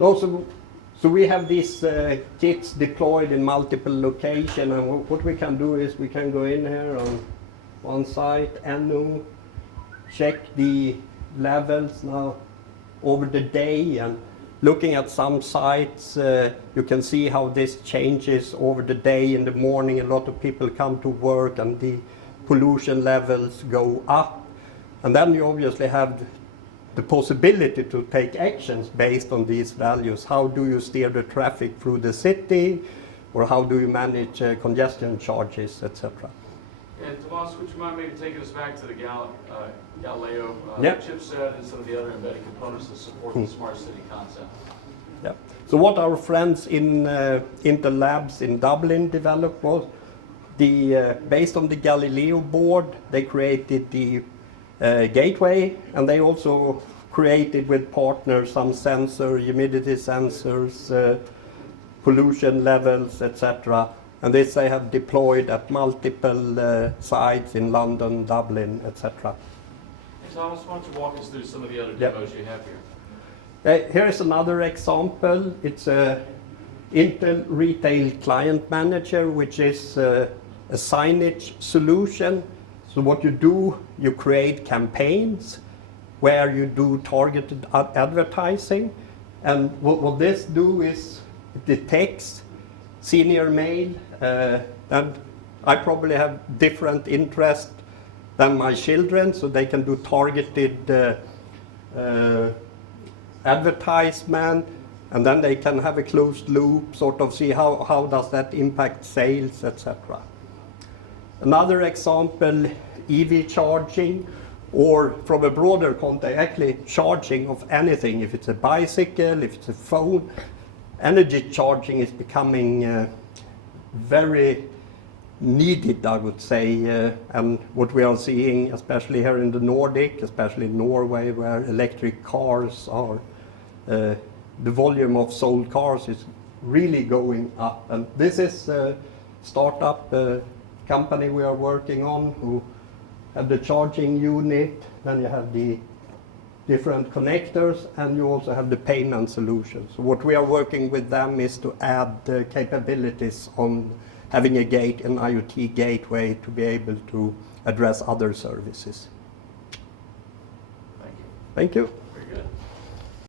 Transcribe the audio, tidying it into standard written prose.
Also, so we have these kits deployed in multiple locations, and what we can do is we can go in here on one site, NO, check the levels now over the day, and looking at some sites, you can see how this changes over the day. In the morning, a lot of people come to work and the pollution levels go up. And then you obviously have the possibility to take actions based on these values. How do you steer the traffic through the city, or how do you manage congestion charges, etc. And Tomas, would you mind maybe taking us back to the Galileo chipset and some of the other embedded components that support the smart city concept? Yeah. So what our friends in the labs in Dublin developed was based on the Galileo board, they created the gateway, and they also created with partners some humidity sensors, pollution levels, etc. And this they have deployed at multiple sites in London, Dublin, etc. Hey, Thomas, why don't you walk us through some of the other demos you have here? Here is another example. It's a Intel Retail Client Manager, which is a signage solution. So what you do, you create campaigns where you do targeted advertising. And what this do is it detects senior male, and I probably have different interest than my children, so they can do targeted advertisement, and then they can have a closed loop, sort of see how does that impact sales, etc. Another example, EV charging, or from a broader context, actually charging of anything. If it's a bicycle, if it's a phone, energy charging is becoming very needed, I would say, and what we are seeing, especially here in the Nordic, especially in Norway, where electric cars are, the volume of sold cars is really going up. And this is a startup company we are working on, who have the charging unit, then you have the different connectors, and you also have the payment solution. So what we are working with them is to add capabilities on having an IoT gateway to be able to address other services. Thank you. Thank you.